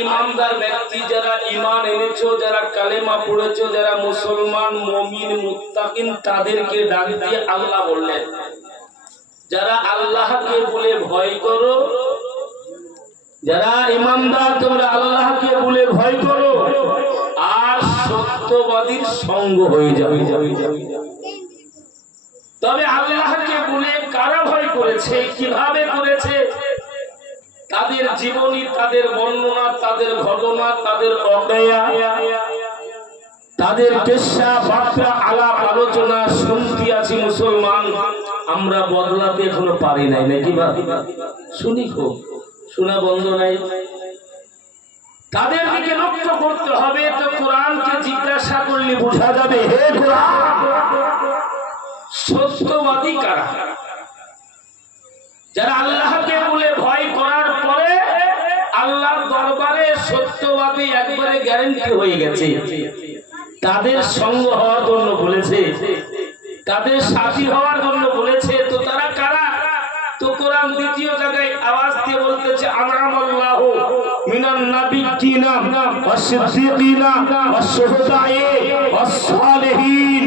ইমানদার ব্যক্তি যারা ঈমান এনেছো, যারা কালেমা পড়েছো, যারা মুসলমান মুমিন মুত্তাকিন, তাদেরকে ডাক দিয়ে আল্লাহ বললেন, যারা আল্লাহকে বলে ভয় করো, যারা ইমানদার তোমরা আল্লাহকে বলে ভয় করো আর সত্যবাদীর সঙ্গ হয়ে যাবে। তবে আল্লাহকে বলে কারা ভয় করেছে, কিভাবে করেছে, তাদের জীবনী, তাদের বর্ণনা, তাদের ঘটনা, তাদের অজ্ঞায়া, তাদের পেশা বার্তা আলাপ আলোচনা শুনতে আছি মুসলমান। আমরা বদলাতে এখনো পারি নাই নাকি? শুনি খুব, শোনা বন্ধ নাই। তাদের দিকে লক্ষ্য করতে হবে। তো কোরআনকে জিজ্ঞাসা করলে বোঝা যাবে, হে কোরআন, সত্যবাদী কারা? যারা আল্লাহকে বলে ভয় করার পরে আল্লাহর দরবারে সত্যবাদী একবারে গ্যারান্টি হয়ে গেছে, তাদের সঙ্গ হওয়ার জন্য বলেছে, তাদের সাথী হওয়ার জন্য বলেছে। তো তারা কারা? তো কোরআন দ্বিতীয় জায়গায় আওয়াজ দিয়ে বলতেছে, আনআমাল্লাহু মিনান নাবিয়্যিনা ওয়াস-সিদ্দীকিনা ওয়াস-শুহাদায়ে ওয়াস-সালিহিন।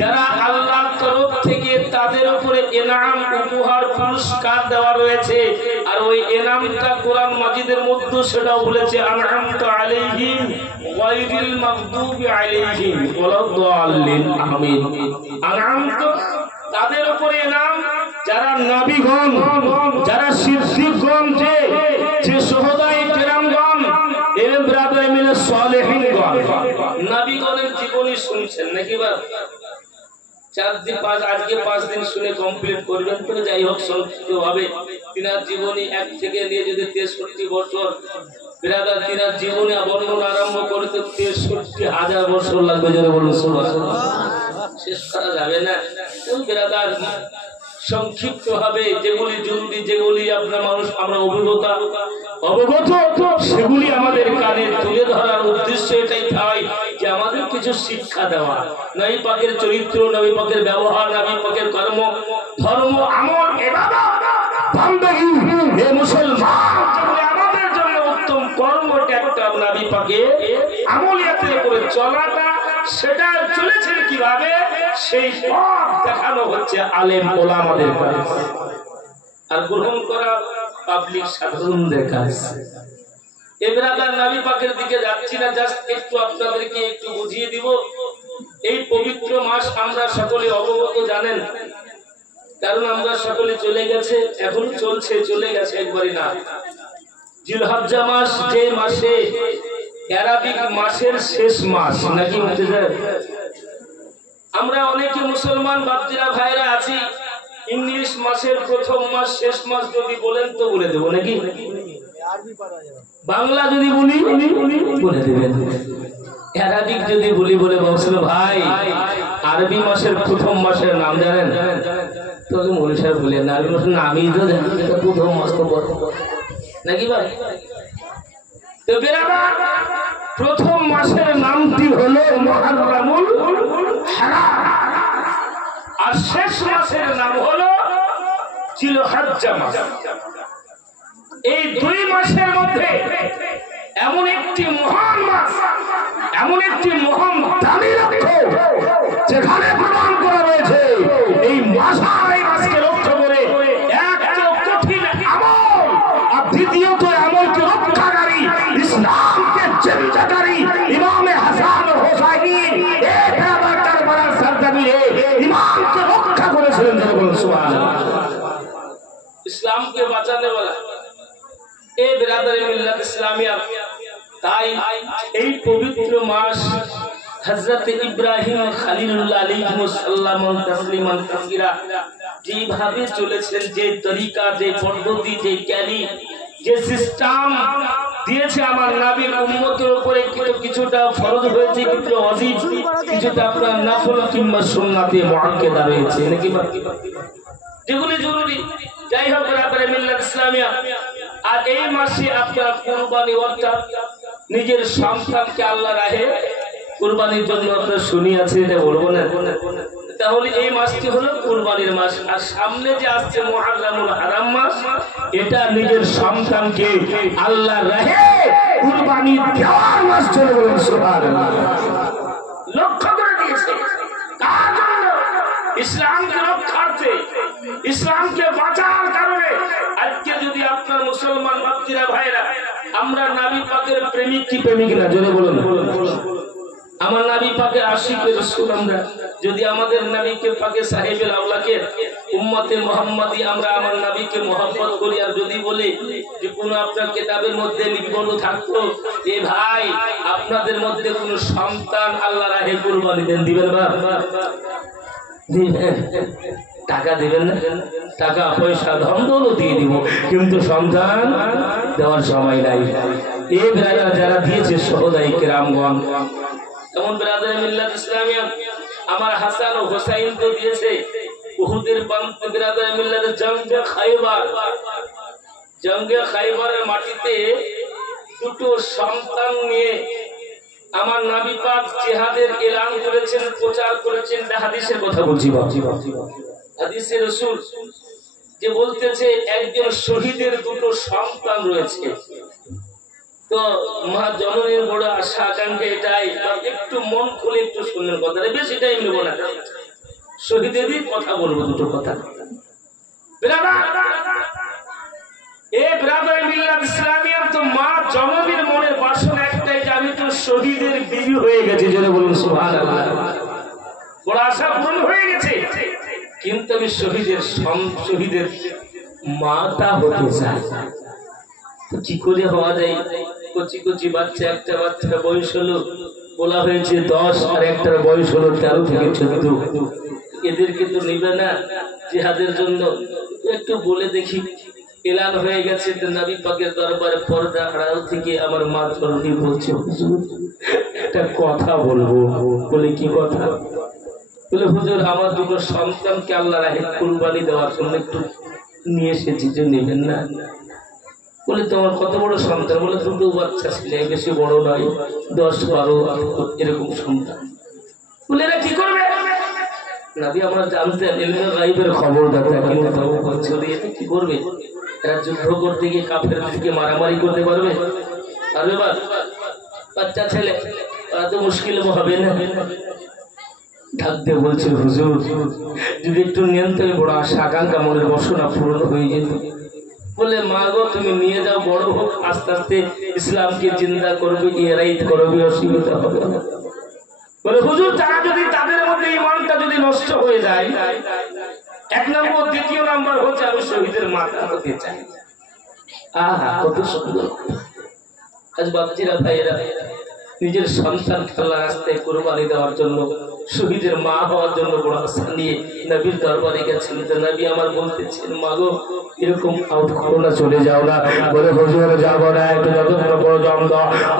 যারা আল্লাহর তরফ থেকে তাদের উপরে ইনাম, উপহার, পুরস্কার দেওয়া রয়েছে। আর ওই ইনামটা কোরআন মাজিদের মধ্যে সেটাও বলেছে, আনআমতু আলাইহিম গায়রিল মাগদুবি আলাইহিম ওয়ালাদ-দাল্লিন। আমিন। আনআমতু তাদের উপরে ইনাম, যারা নবীগণ, যারা সিদ্দিকগণ, যে শুহাদায়ে কেরামগণ, এবং ব্রাদারে মিলে সালেহিনগণ, নবীগণের জীবনী শুনছেন নাকি? বা 4 দিন আজকে 5 দিন শুনে কমপ্লিট করবেন তো? যাই হোক, সংক্ষিপ্ত ভাবে তিনার জীবনী 1 থেকে নিয়ে যদি 63 বছর ব্রাদার তিনার জীবনী বর্ণনা আরম্ভ করতে 63,000 বছর লাগবে। যারা বলুন সুবহানাল্লাহ, শেষ করা যাবে না। ব্রাদার সংক্ষিপ্ত ভাবে যেগুলি জরুরি, যেগুলি আপনার মানুষ আমরা অবগত, সেগুলি আমাদের কানে তুলে ধরার উদ্দেশ্য এটাই হয় যে আমাদের কিছু শিক্ষা দেওয়া। নবী পাকের চরিত্র, নবী পাকের ব্যবহার, নবী পাকের কর্ম, ধর্ম, আমল, ইবাদত, বান্দাগি, হে মুসলমান, যেগুলি আমাদের জন্য উত্তম কর্ম, এটা একটা নবী পাকের আমলিয়াতে করে চলাটা, সেটা চলেছেন কিভাবে, সেই পথ দেখানো হচ্ছে আলেম ওলামাদের কাছে, আর গ্রহণ করা পাবলিক সাধারণদের কাছে। এবারে নবী পাকের দিকে যাচ্ছি না, জাস্ট একটু আপনাদেরকে একটু বুঝিয়ে দিব। এই পবিত্র মাস আমরা সকলে অবগত জানেন, কারণ আমরা সকলে চলে গেছে, এখন চলছে, চলে গেছে একবারই না। জিলহজ্জা মাস, যে মাসে আরবিক মাসের শেষ মাস নাকি হতে যায়। আমরা অনেকে মুসলমান বাপজিরা ভাইরা আছি, ইংলিশ মাসের প্রথম মাস, শেষ মাস যদি বলেন তো বলে দেবো নাকি? বাংলা যদি বলি বলে দেবেন, আরবিক যদি বলি বলে বলছিল ভাই আরবি মাসের প্রথম মাসের নাম জানেন? তবে মনে সাহেব বলে না, আরবি মাসের নামই তো জানেন, প্রথম মাস তো বড় নাকি ভাই? তো বেরাবার প্রথম মাসের নামটি হলো মুহররমুল হারাম, আর শেষ মাসের নাম হলো জিলহজ্জা মাস। এই 2 মাসের মধ্যে এমন একটি মহান মাস, এমন একটি মহান দামি লক্ষ্য, যেখানে প্রমাণ করা রয়েছে এই মাসকে লক্ষ্য করে এক তো কঠিন আমল, আর দ্বিতীয়ত আমলকে রক্ষাকারী, ইসলামকে জিন্দাকারী ইমামে হাসান ও হোসাইন এক রাবাতার বড় সরদারি ইমামকে রক্ষা করেছিলেন। বলুন সুবহানাল্লাহ। ইসলামকে বাঁচানে वाला এ বিরাদরে মিল্লাত ইসলামিয়া। তাই এই পবিত্র মাস হযরত ইব্রাহিম খলিলুল্লাহ আলাইহিস সালাম তাসলিমান কাসীরা যেভাবে চলেছেন, যে তরিকা, যে পদ্ধতি, যে ক্যালি, যে সিস্টেম দিয়েছে আমার নবীর উম্মতের উপরে, কিছুটা ফরজ হয়েছে, কিছু ওয়াজিব, কিছুটা আপনার নফল কিংবা সুন্নাতে মুআক্কাদা রয়েছে নাকি? যেগুলি জরুরি। যাই হোক বিরাদরে মিল্লাত ইসলামিয়া, আর এই মাসে আপনার কুরবানি, অর্থাৎ নিজের সন্তানকে আল্লাহর রাহে কুরবানির জন্য আপনার শুনিয়েছে, এটা বলবো না? তাহলে এই মাসটি হলো কুরবানির মাস, আর সামনে যে আসছে মুহররমুল হারাম মাস, এটা নিজের সন্তানকে আল্লাহর রাহে কুরবানি দেওয়ার মাস চলে বলুন সুবহানাল্লাহ। লক্ষ্য করে দিয়েছে কার জন্য? ইসলামকে রক্ষার্থে, ইসলামকে বাঁচার কারণে। আজকে যদি আপনার মুসলমান ভাইরা ভাইরা আমরা নবী পাকের প্রেমিক কি প্রেমিক না, জোরে বলুন। আমার নবী পাকের আশিকের রাসূল আমরা যদি আমাদের নবীকে পাকে সাহেবের আওলাকে উম্মতে মুহাম্মাদি আমরা আমার নবীকে মহব্বত করি, আর যদি বলি যে কোন আপনার কিতাবের মধ্যে লিখবো থাকতো এ ভাই আপনাদের মধ্যে কোন সন্তান আল্লাহর রাহে কুরবানি দেন, দিবেন বা দিবেন? টাকা দিবেন না, টাকা পয়সা ধন দৌলত দিয়ে দিব, কিন্তু সন্তান দেওয়ার সময় নাই। এই ব্রাদার যারা দিয়েছে সহদাই কেরামগণ, এমন ব্রাদার মিল্লাত ইসলামিয়া আমার হাসান ও হোসাইন তো দিয়েছে। উহুদের পান্তে ব্রাদার মিল্লাত জঙ্গে খাইবার, জঙ্গে খাইবারের মাটিতে দুটো সন্তান নিয়ে আমার নবী পাক জিহাদের এলান করেছেন, প্রচার করেছেন। হাদিসের কথা বলছি, হাদিসে রাসূল যে বলতেছে একজন শহীদের দুটো সন্তান রয়েছে। তো মা জননীর বড় আশা আকাঙ্ক্ষা এটাই, একটু মন খুলে একটু শুনলেন কথাটা, বেশি টাইম নেব না, শহীদেরই কথা বলবো, দুটো কথা। ব্রাদার মিল্লাত ইসলামিয়া তো মা জননীর মনের বাসনা একটাই যে আমি তো শহীদের বিবি হয়ে গেছি, জোরে বলুন সুবহানাল্লাহ। বড় আশা পূরণ হয়ে গেছে, কিন্তু আমি শহীদের মাতা হতে চাই। তো কি করে হওয়া যায়? কচি কচি বাচ্চা, একটা বাচ্চার বয়স হলো বলা হয়েছে 10, আর একটার বয়স হলো 13 থেকে 14। এদেরকে তো নিবে না জিহাদের জন্য, একটু বলে দেখি। এলান হয়ে গেছে নবী পাকের দরবারে, পর্দা আড়াল থেকে আমার মা জননী বলছে হুজুর একটা কথা বলবো। বলে কি কথা? বলে হুজুর আমার দুটো সন্তানকে আল্লাহর রাহে কুরবানি দেওয়ার জন্য একটু নিয়ে এসেছি, যে নেবেন না? বলে তোমার কত বড় সন্তান? বলে দুটো বাচ্চা ছিল, বেশি বড় নয়, 10-12 এরকম সন্তান। বলে এরা কি করবে? নবী আমরা জানতেন ইলমে গায়বের খবর দাতা, কিন্তু তাও বলছে এটা কি করবে? এরা যুদ্ধ করতে গিয়ে কাফেরদেরকে মারামারি করতে পারবে? পারবে? বাচ্চা ছেলে, তো মুশকিল হবে না। থাকতে বলছে হুজুর যদি একটু নেন তো বড় আশা আকাঙ্ক্ষা মনের বাসনা পূরণ হয়ে যেত। বলে মা গো তুমি নিয়ে যাও, বড় হোক, আস্তে আস্তে ইসলামকে জিন্দা করবে, এরাই করবে, অসুবিধা হবে না। বলে হুজুর তারা যদি তাদের মধ্যে ঈমানটা যদি নষ্ট হয়ে যায়, 1 নম্বর, 2 নম্বর হচ্ছে আমি শহীদের মাতা হতে চাই। আহা কত সুন্দর। আজ বাপজিরা ভাইয়েরা নিজের সন্তান আল্লাহর রাস্তায় কুরবানি দেওয়ার জন্য, শহীদের মা হওয়ার জন্য বড় আশা নিয়ে নবীর দরবারে গেছেন। তো নবী আমার বলতেছেন মা গো এরকম আউট করো না, চলে যাও না। বলে হুজুর যাব না, একটু যতক্ষণ পর্যন্ত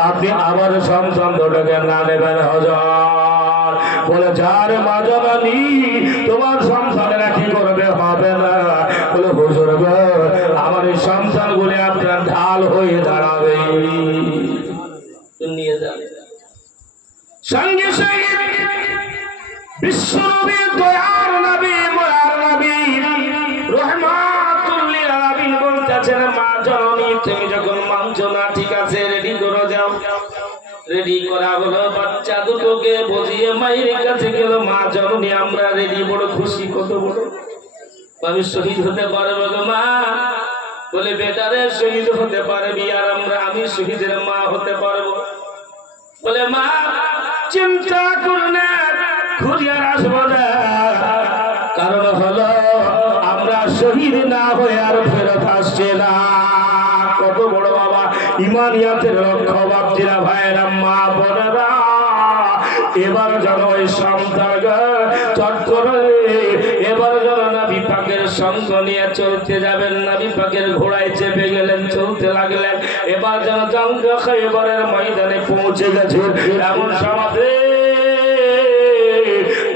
আপনি আমার সন্তানটাকে না নেবেন হুজুর। বলে যার মা জননী তোমার সন্তানেরা কি করবে? হবে না। বলে হুজুর গো আমার এই সন্তানগুলি আপনার ঢাল হয়ে দাঁড়াবে, নিয়ে যাবে। সঙ্গে সঙ্গে বিশ্বনবী দয়ার নবী মায়ার নবী রহমাতুল লিল আলামিন বলতেছেন মা জননী তুমি যখন মানছো না, ঠিক আছে রেডি করে যাও। রেডি করা হলো, বাচ্চা দুটোকে বজিয়ে মায়ের কাছে গেল। মা জননী আমরা রেডি, বড় খুশি, কত বড় আমি শহীদ হতে পারবো গো মা। বলে বেটারে শহীদ হতে পারবি, আর আমি শহীদের মা হতে পারবো। বলে মা চিন্তা করো না, ঘুরিয়ে আসবো না, কারণ হলো আমরা শহীদ না হয়ে আর ফেরত আসছে না। কত বড় বাবা ইমানিয়াতের লক্ষ্য। বাপজিরা ভাইয়েরা মা বোনেরা, এবার যেন ওই সন্তান চট করে এবার যেন নবী পাকের সঙ্গ নিয়ে চলতে যাবেন। নবী পাকের ঘোড়ায় চেপে গেলেন, চলতে লাগলেন। এবার যেন জঙ্গে খাইবারের ময়দানে পৌঁছে গেছে। এমন সমাজে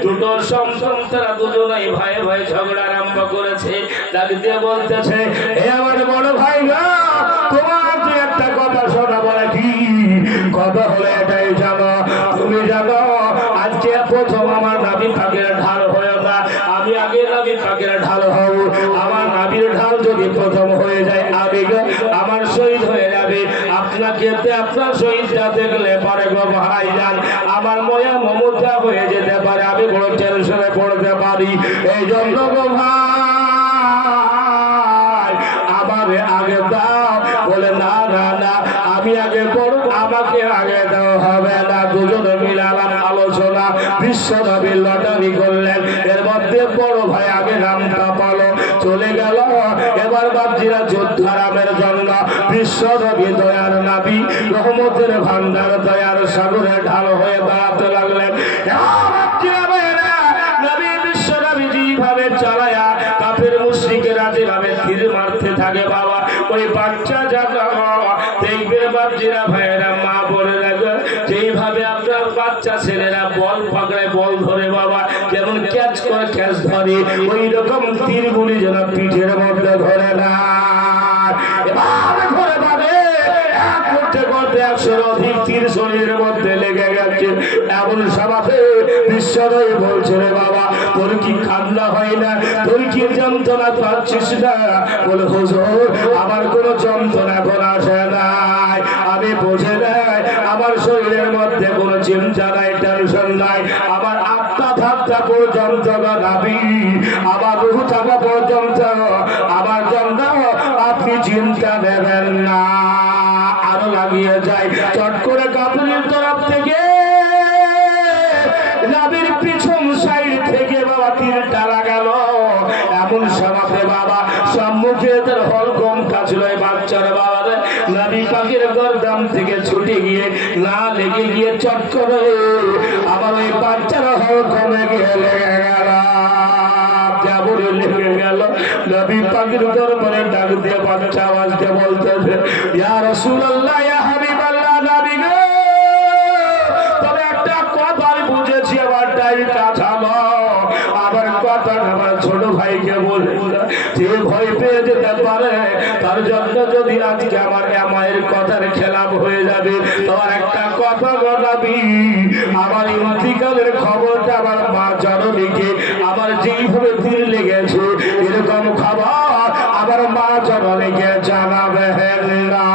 দুটো সন্তান তারা দুজনেই ভাই ভাই ঝগড়া আরম্ভ করেছে। ডাক দিয়ে বলতেছে হে আমার বড় ভাই গো, তোমার তুই একটা কথা শোনা। বলে কি কথা? হলে এটাই জানো, তুমি জানো আজকে প্রথম আমার নবী পাকের ঢাল হয়ে যাবে। আপনাকে আপনার শহীদটা দেখলে পারে গো ভাইজান আমার ময়া মমতা হয়ে যেতে পারে, আমি বড় টেনশনে পড়তে পারি। এই জন্য গো ভাই আমারে আগে দাও। বলে না না না আমি আগে পড়ব, আমাকে আগে দাও হবে না। দুজনে মিলালাম আলোচনা, বিশ্বনবী লটারি করলেন। এর মধ্যে বড় ভাই আগে নামটা পালো চলে গেল। এবার বাপজিরা যোদ্ধারামের জন্য বিশ্বনবী দয়ার নবী রহমতের ভান্ডার দয়ার সাগরে ঢাল হয়ে দাঁড়াতে লাগলেন। নবী বিশ্বনবী যেভাবে চালায়া কাফের মুশরিকেরা যেভাবে তীর মারতে থাকে বাবা, ওই বাচ্চা জানা দেখবে বাপজিরা ভাইয়েরা মা বলে রাখবে যেইভাবে আপনার বাচ্চা ছেলেরা বল পাকড়ে বল ধরে বাবা, যেমন ক্যাচ করে ক্যাচ ধরে, ওই রকম তীরগুলি যেন পিঠের মধ্যে ধরে না। এবার ধরে পাবে করতে করতে 100 অধিক তীর শরীরের মধ্যে লেগে গেছে। এমন সমাজে বিশ্বনবী বলছে রে বাবা তোর কি কান্না হয় না, তোর কি যন্ত্রণা পাচ্ছিস না? বলে হুজুর আমার কোনো যন্ত্রণা এখন আসে নাই, আমি বুঝে নাই, আমার শরীরের মধ্যে কোনো চিন্তা নাই, টেনশন নাই, আমার আত্মা থাকা পর্যন্ত নাবি আমার রূহ থাকা পর্যন্ত আমার জন্য আপনি চিন্তা নেবেন না। আরো লাগিয়ে যায় চট করে কাপড়ের তরফ থেকে নাবির পিছন সাইড থেকে বাবা তীরটা লাগাল। এমন সমাজে বাবা সম্মুখে তার হলকম কাছিল বাচ্চার বাবা নবী পাকের গর্দান থেকে ছুটে গিয়ে না লেগে গিয়ে চট করে আমার ওই বাচ্চার হলকমে গিয়ে লেগে গেল। যেমন লেগে গেল নবী পাকের দরবারে ডাক দিয়ে বাচ্চা আওয়াজ দিয়ে বলতেছে ইয়া রাসূলুল্লাহ ইয়া হাবিবাল্লাহ নবী গো তবে একটা কথা বুঝেছি আমার টাইমটা ছাড়ো। আবার কথা আমার ছোট ভাইকে বলে যে ভয় পেয়ে যেতে পারে তার জন্য যদি আজকে আমার মায়ের কথার খেলাপ হয়ে যাবে। তোমার একটা কথা বলাবি আমার ইন্তিকালের খবরটা আমার মা জননীকে আমার যেইভাবে তীর লেগেছে এরকম খবর আমার মা জননীকে জানাবেন না।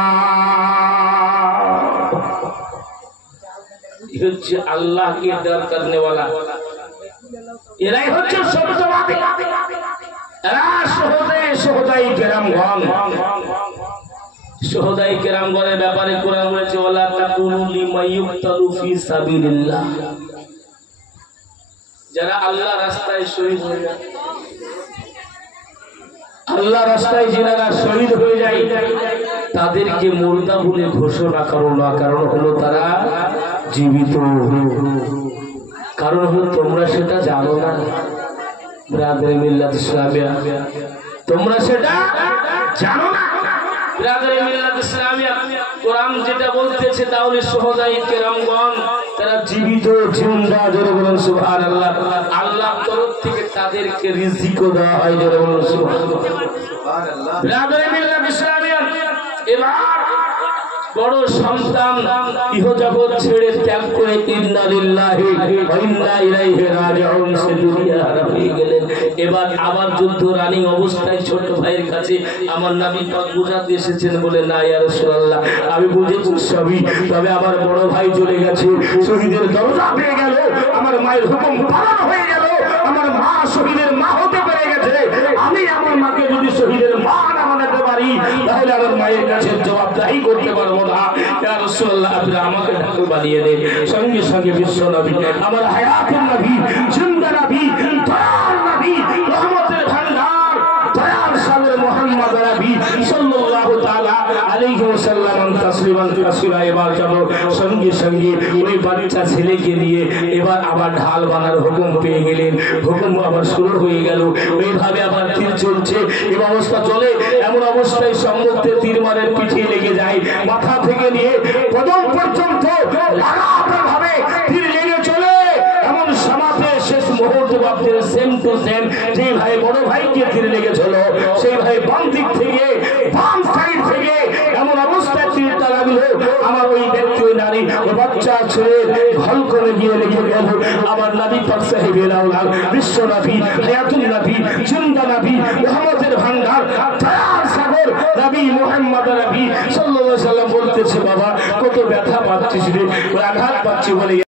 হচ্ছে আল্লাহকে ডর করনে ওয়ালা, এরাই হচ্ছে সত্যবাদী, এরা সোহদাই কেরামগণ। সোহদাই কেরামগণের ব্যাপারে কোরআন বলেছে ওয়ালা তাকুনু লিমা ইউকতালু ফি সাবিলিল্লাহ, যারা আল্লাহ রাস্তায় শহীদ হয়ে যায়, আল্লাহ রাস্তায় যারা শহীদ হয়ে যায় তাদেরকে মুর্দা বলে ঘোষণা করো না, কারণ হলো তারা জীবিত। কারণ হলো তোমরা সেটা জানো না ব্রাদার মিল্লাত ইসলামিয়া, তোমরা সেটা জানো না ব্রাদার মিল্লাত ইসলামিয়া। কোরআন যেটা বলতেছে তাহলে সোহদাই কেরামগণ তারা জীবিত জিন্দা, জোরে বলুন সুবহানাল্লাহ। আল্লাহর তরফ থেকে তাদেরকে রিজিকও দেওয়া হয়, জোরে বলুন সুবহানাল্লাহ। ব্রাদার মিল্লাত ইসলামিয়া এবার বড় সন্তান ইহজগৎ ছেড়ে ত্যাগ করে ইন্না লিল্লাহি ওয়া ইন্না ইলাইহি রাজিউন সে দুনিয়া হারিয়ে গেলেন। এবার আবার যুদ্ধ রানিং অবস্থায় ছোট ভাইয়ের কাছে আমার নবী পাক বুঝাতে এসেছেন, বলে না ইয়া রাসূলুল্লাহ আমি বুঝেছি সবই, তবে আমার বড় ভাই চলে গেছে, শহীদের দরজা পেয়ে গেল, আমার মায়ের হুকুম পালন হয়ে গেল, আমার মা শহীদের মা হতে পেরে গেছে। আমি আমার মাকে যদি শহীদের মা না বানাতে পারি তাহলে আমার মায়ের কাছে জবাবদাহি করতে পারবো না। ইয়া রাসূলুল্লাহ আপনি আমাকে ঠাকুর বানিয়ে দেন। সঙ্গে সঙ্গে বিশ্ব নবী আমার হায়াতুন নবী জিন্দা নবী দয়াল নবী রহমতের ভান্ডার দয়াল সাগর মুহাম্মদ নবী সাল্লাল্লাহু তাআলা আলাইহি ওয়াসাল্লাম তাসলিমান কাসীরা। এবার যাব সঙ্গে সঙ্গে ওই বাচ্চা ছেলেকে নিয়ে এবার আবার ঢাল বানার হুকুম পেয়ে গেলেন। হুকুম আবার শুরু হয়ে গেল, এইভাবে আবার তীর চলছে। এই অবস্থা চলে, এমন অবস্থায় সম্মুখে তীর মারে পিঠে লেগে যায়, মাথা থেকে নিয়ে কদম পর্যন্ত লাগাতার ভাবে তীর লেগে চলে। এমন সমাজে শেষ মুহূর্তে ভাবতে সেম টু সেম যে ভাই বড় ভাইকে তীর লেগেছিল সেই ভাই বাম দিক থেকে বাম সাইড থেকে এমন অবস্থায় তীরটা লাগলো আমার ওই ব্যক্তি ওই নারী ওই বাচ্চা ছেলে ঘল করে গিয়ে লেগে গেল। আমার নবী পাক সাহেবের আওলাদ বিশ্ব নবী হায়াতুন নবী জিন্দা নবী রহমতের ভান্ডার দয়াল সাগর নবী মুহাম্মদ নবী সাল্লাল্লাহু আলাইহি ওয়াসাল্লাম বলছে বাবা কত ব্যথা পাচ্ছিস রে, আঘাত পাচ্ছি বলে